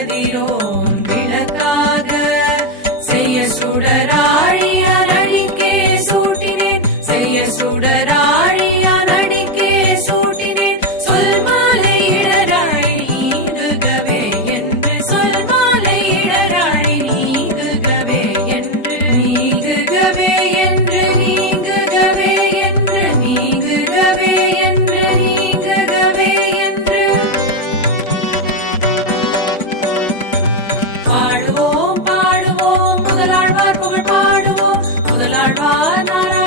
கதிரோன் விளக்காக செய்ய சுடராழியா புகழ் பாடுவோம் முதலாழ்வார் நாராயண